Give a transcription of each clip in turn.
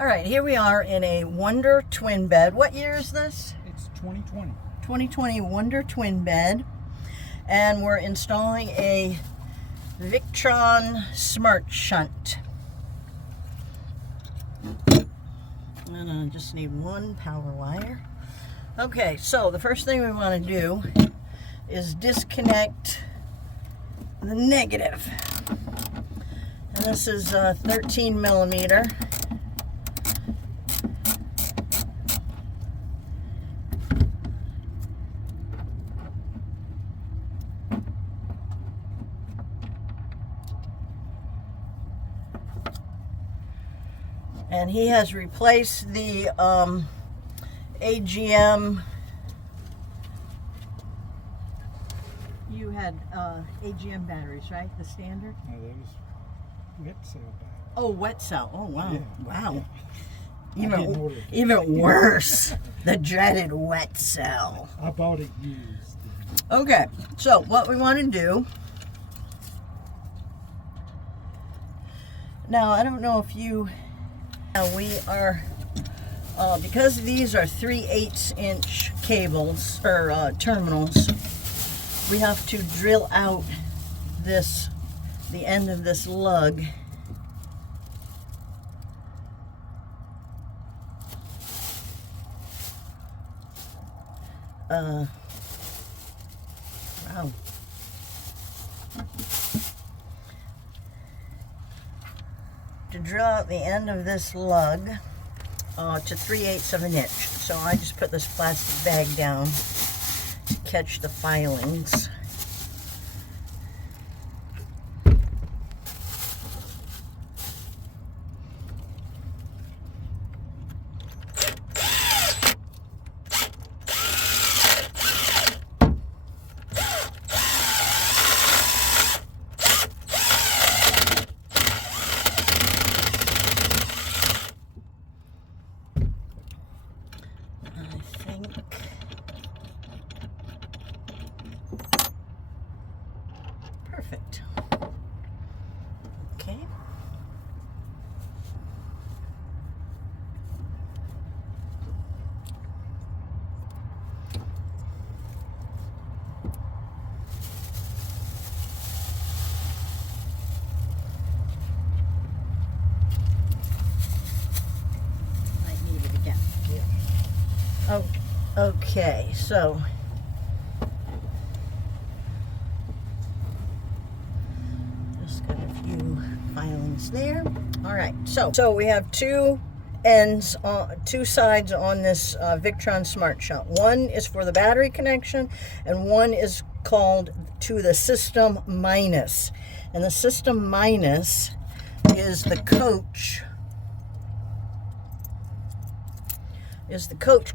All right, here we are in a Wonder twin bed. What year is this? It's 2020. 2020 Wonder twin bed. And we're installing a Victron smart shunt. And I just need one power wire. Okay, so the first thing we want to do is disconnect the negative. And this is 13 millimeter. And he has replaced the AGM. You had AGM batteries, right? The standard? No, that was wet cell battery. Oh, wet cell. Oh, wow. Yeah. Wow. Yeah. Even worse. The dreaded wet cell. I bought it used. Okay, so what we want to do. Now, I don't know if you... we are, because these are 3/8 inch cables, or terminals, we have to drill out the end of this lug. Wow. To drill out the end of this lug to 3/8 of an inch. So I just put this plastic bag down to catch the filings. Perfect. Okay. Might need it again. Yeah. Oh, okay, so filings there. All right, so we have two ends, two sides on this Victron smart shunt. One is for the battery connection, and one is called to the system minus. And the system minus is the coach.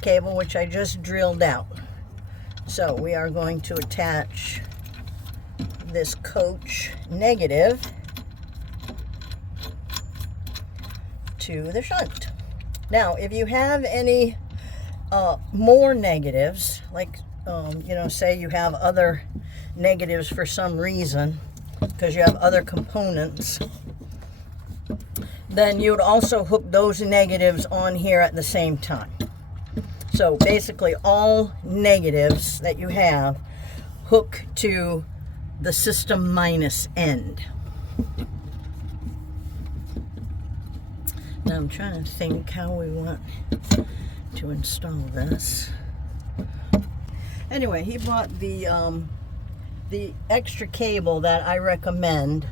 Cable, which I just drilled out. So we are going to attach this coach negative to the shunt. Now, if you have any more negatives, like say you have other negatives for some reason, because you have other components, then you would also hook those negatives on here at the same time. So basically all negatives that you have hook to the system minus end. Now I'm trying to think how we want to install this. Anyway, he bought the extra cable that I recommend,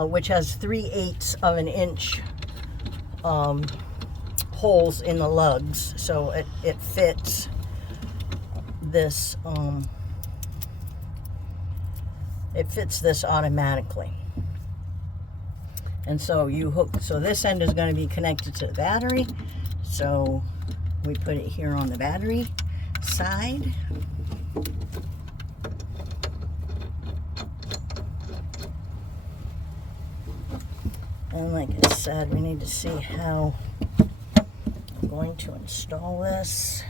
which has 3/8 of an inch holes in the lugs, so it fits this. It fits this automatically. And so you hook, so this end is going to be connected to the battery. So we put it here on the battery side. And like I said, we need to see how I'm going to install this.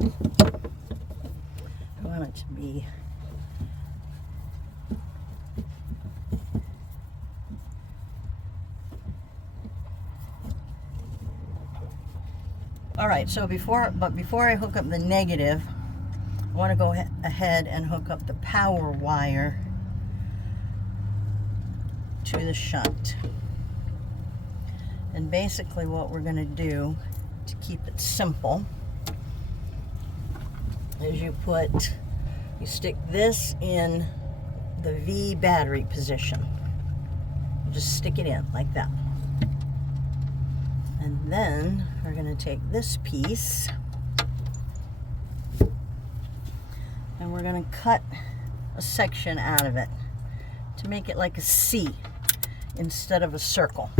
I want it to be All right, so before I hook up the negative, I want to go ahead and hook up the power wire to the shunt. And basically what we're going to do to keep it simple is you stick this in the V battery position. You just stick it in like that. And then we're going to take this piece and we're going to cut a section out of it to make it like a C instead of a circle.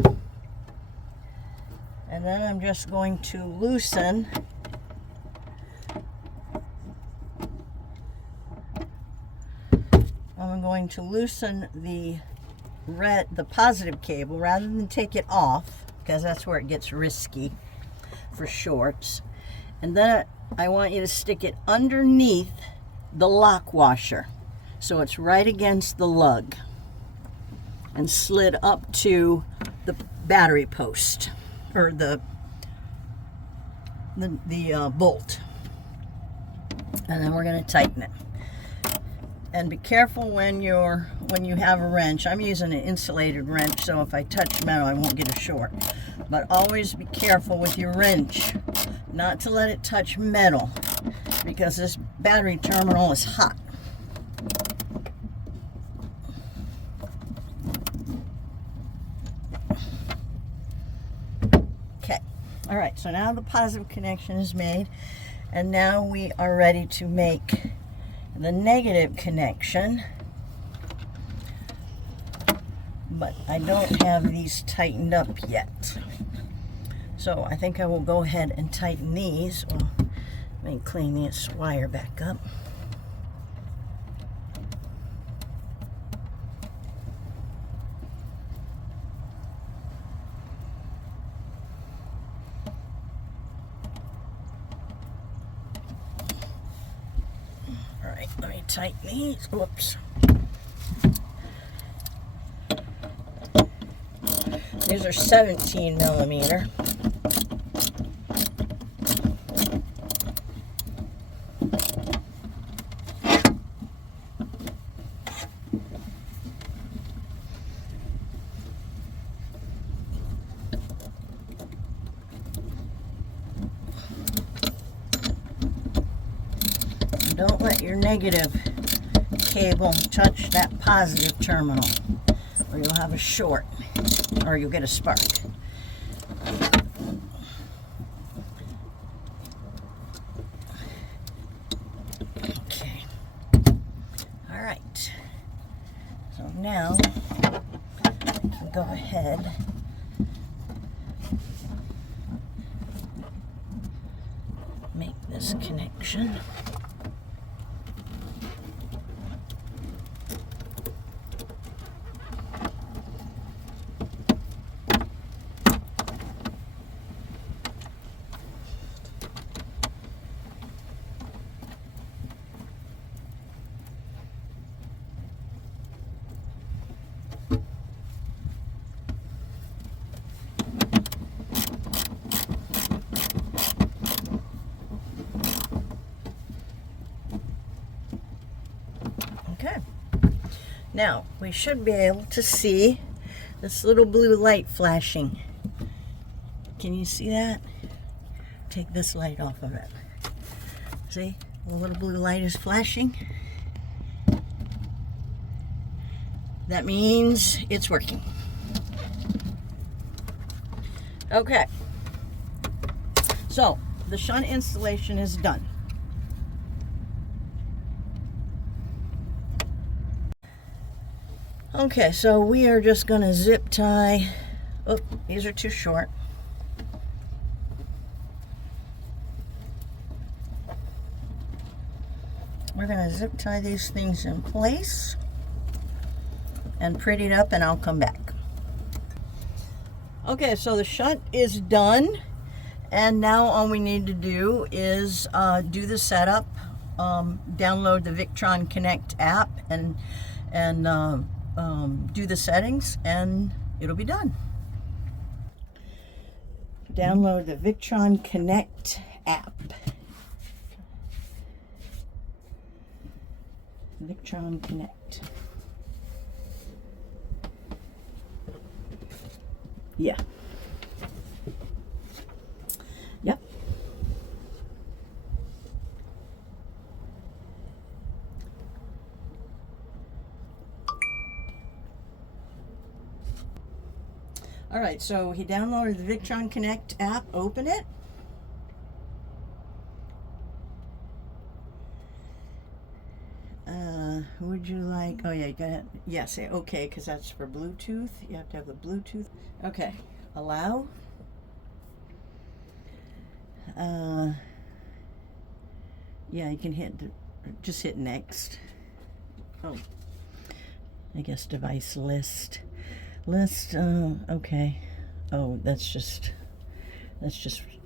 And then I'm just going to loosen the positive cable rather than take it off, because that's where it gets risky for shorts. And then I want you to stick it underneath the lock washer so it's right against the lug and slid up to the battery post, or the bolt. And then we're going to tighten it. And be careful when you have a wrench. I'm using an insulated wrench, so if I touch metal, I won't get a short. But always be careful with your wrench not to let it touch metal, because this battery terminal is hot. Okay. All right, so now the positive connection is made, and now we are ready to make the negative connection. But I don't have these tightened up yet. So I think I will go ahead and tighten these. Well, let me clean this wire back up. All right, let me tighten these. Whoops. These are 17 millimeter. Don't let your negative cable touch that positive terminal, or you'll have a short, or you'll get a spark. Okay. All right. So now I can go ahead make this connection. Okay, now we should be able to see this little blue light flashing. Can you see that? Take this light off of it. See, the little blue light is flashing. That means it's working. Okay, so the shunt installation is done. Okay, so we are just going to zip tie. Oh, these are too short. We're going to zip tie these things in place and pretty it up, and I'll come back. Okay, so the shunt is done, and now all we need to do is do the setup, download the Victron Connect app, and do the settings, and it'll be done. Download the Victron Connect app. Victron Connect. Yeah. Yep. All right, so he downloaded the Victron Connect app. Open it. Would you like, oh yeah, you gotta, yeah, say okay, because that's for Bluetooth. You have to have the Bluetooth. Okay, allow. Yeah, you can hit, just hit next. Oh, I guess device list. Okay. Oh, that's just,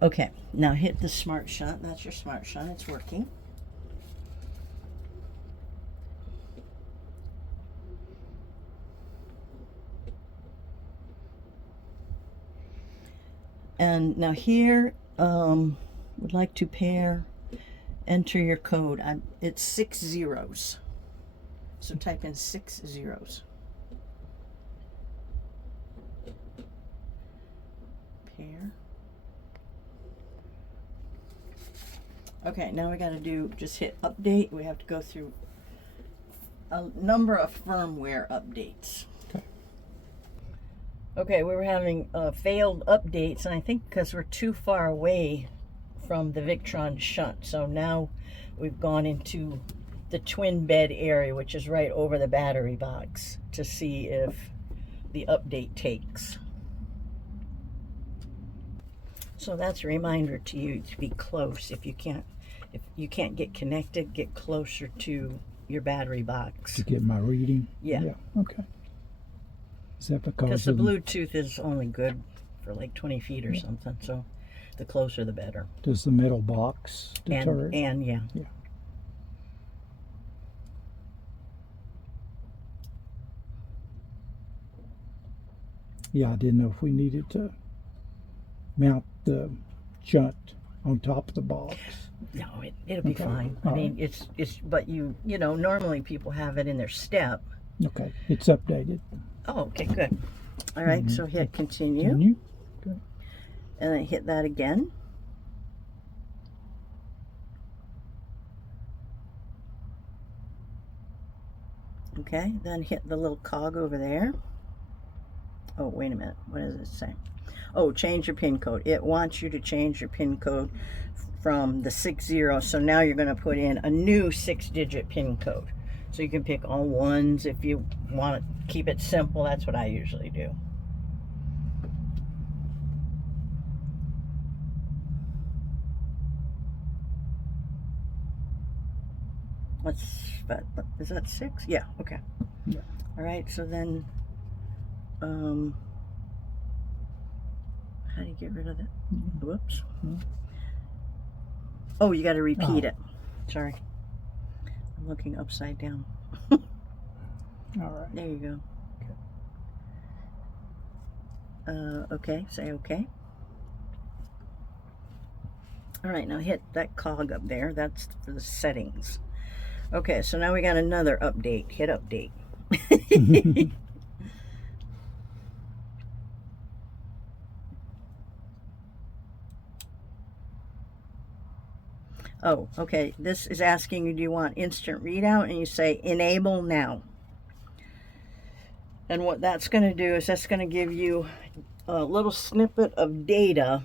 okay. Now hit the smart shunt. That's your smart shunt. It's working. And now here, would like to pair, enter your code. It's 6 zeros. So type in 6 zeros. Pair. Okay, now we got to do, just hit update. We have to go through a number of firmware updates. Okay, we were having failed updates, and I think because we're too far away from the Victron shunt. So now we've gone into the twin bed area, which is right over the battery box, to see if the update takes. So that's a reminder to you to be close. If you can't get connected, get closer to your battery box. To get my reading? Yeah. Okay. Is that because the Bluetooth is only good for like 20 feet or something, so the closer the better. Does the metal box deter it? And yeah. Yeah. Yeah, I didn't know if we needed to mount the shunt on top of the box. No, it'll be fine. I mean, it's but you know, normally people have it in their step. Okay, it's updated. Oh, okay, good. All right, so hit continue. Continue. Okay. And then hit that again. Okay, then hit the little cog over there. Oh, wait a minute. What does it say? Oh, change your pin code. It wants you to change your pin code from the 6 0. So now you're going to put in a new 6-digit pin code. So you can pick all ones if you want to keep it simple. That's what I usually do. Is that 6? Yeah, okay. Yeah. All right, so then, how do you get rid of that? Whoops. Oh, you got to repeat it. Sorry. I'm looking upside down. All right. There you go. Okay, say okay. All right, now hit that cog up there. That's for the settings. Okay, so now we got another update. Hit update. Oh, okay. This is asking you, do you want instant readout? And you say enable now. And what that's going to do is that's going to give you a little snippet of data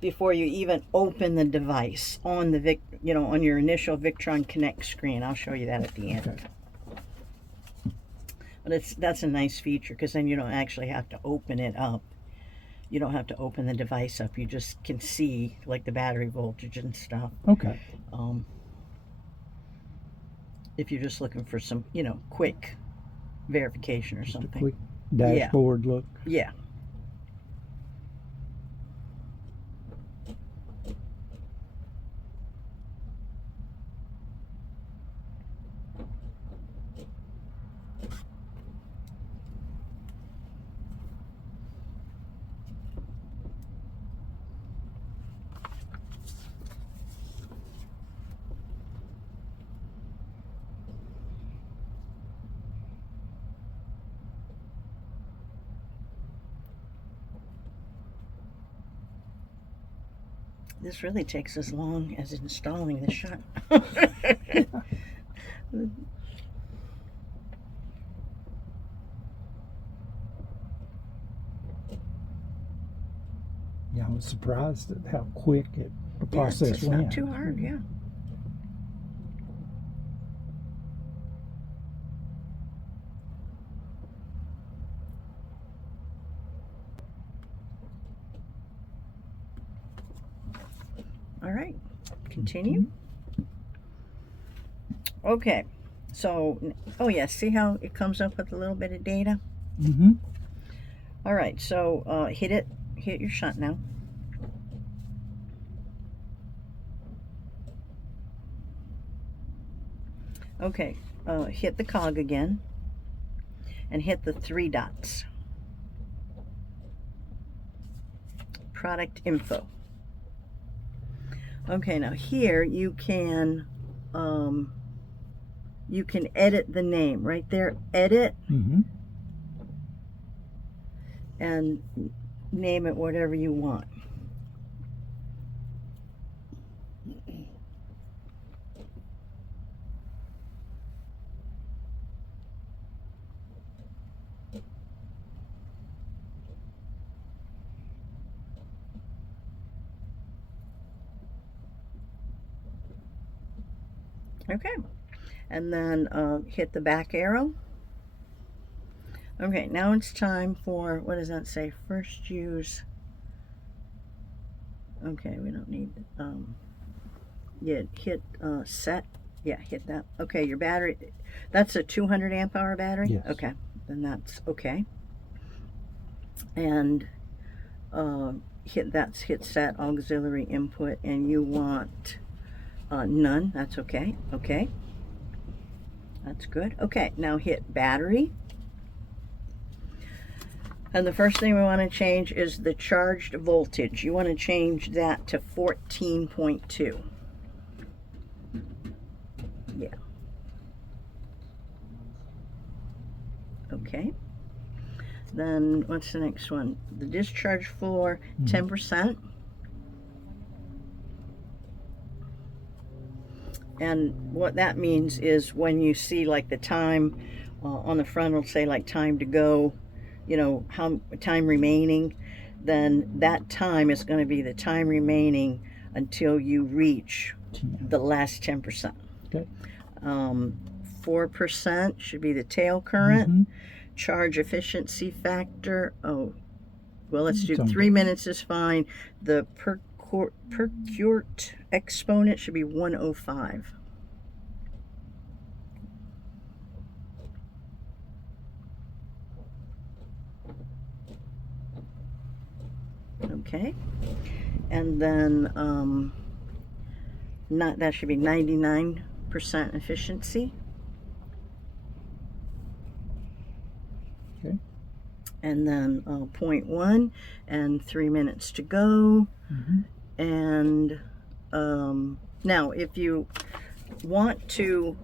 before you even open the device on the on your initial Victron Connect screen. I'll show you that at the end. Okay. But that's a nice feature because then you don't actually have to open it up. You don't have to open the device up. You just can see like the battery voltage and stuff. Okay. If you're just looking for some, quick verification or Just something. a quick dashboard look. Yeah. This really takes as long as installing the shunt. Yeah, I was surprised at how quick the Yeah, process it's went. not too hard, yeah. All right, continue. Okay, so, oh yeah, see how it comes up with a little bit of data? Mm-hmm. All right, so hit your shunt now. Okay, hit the cog again and hit the 3 dots. Product info. Okay, now here you can edit the name right there. Edit, Mm-hmm. and name it whatever you want. Okay, and then hit the back arrow. Okay, now it's time for, what does that say? First use. Okay, we don't need, yeah, hit set. Yeah, hit that. Okay, your battery, that's a 200 amp hour battery? Yes. Okay, then that's okay. And hit set auxiliary input, and you want none. That's okay. Okay, that's good. Okay, now hit battery. And the first thing we want to change is the charged voltage. You want to change that to 14.2. Yeah. Okay. Then what's the next one? The discharge floor, 10%. And what that means is when you see like the time on the front, it'll say like time to go, you know, how time remaining, then that time is going to be the time remaining until you reach the last 10%. Okay. 4% should be the tail current. Charge efficiency factor, oh, well, let's do 3 minutes is fine. The percurt exponent should be 105. Okay, and then that should be 99% efficiency. Okay. And then 0.1 and 3 minutes to go. And now if you want to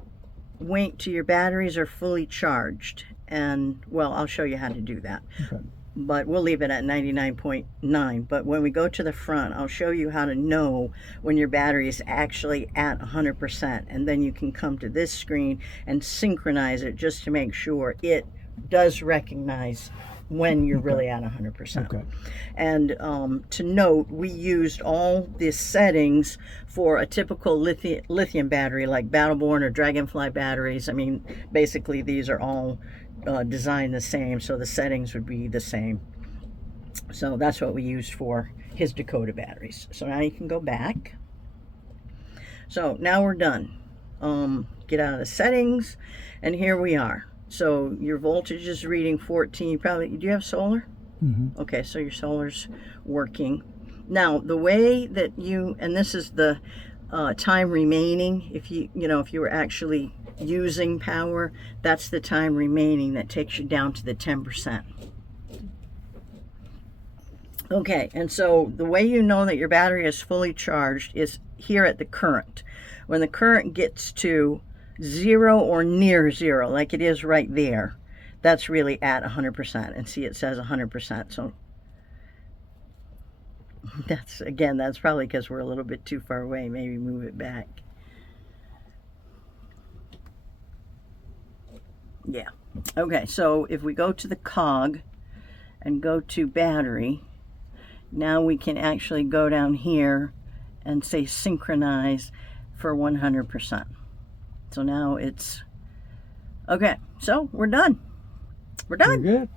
wait till your batteries are fully charged, and well, I'll show you how to do that. Okay. But we'll leave it at 99.9. But when we go to the front, I'll show you how to know when your battery is actually at 100%. And then you can come to this screen and synchronize it just to make sure it does recognize when you're really at 100%. Okay. And to note, we used all the settings for a typical lithium battery like Battleborn or Dragonfly batteries. I mean, basically these are all designed the same, so the settings would be the same. So that's what we used for his Dakota batteries. So now you can go back. So now we're done. Get out of the settings, and here we are. So your voltage is reading 14. Do you have solar? Okay, so your solar's working. Now the way that and this is the time remaining, if you were actually using power, that's the time remaining that takes you down to the 10%. Okay, and so the way you know that your battery is fully charged is here at the current. When the current gets to 0 or near 0, like it is right there, that's really at 100%. And see, it says 100%. So That's probably because we're a little bit too far away. Maybe move it back. Yeah. Okay, so if we go to the cog and go to battery, now we can actually go down here and say synchronize for 100%. So now it's okay. So we're done. We're done. Very good.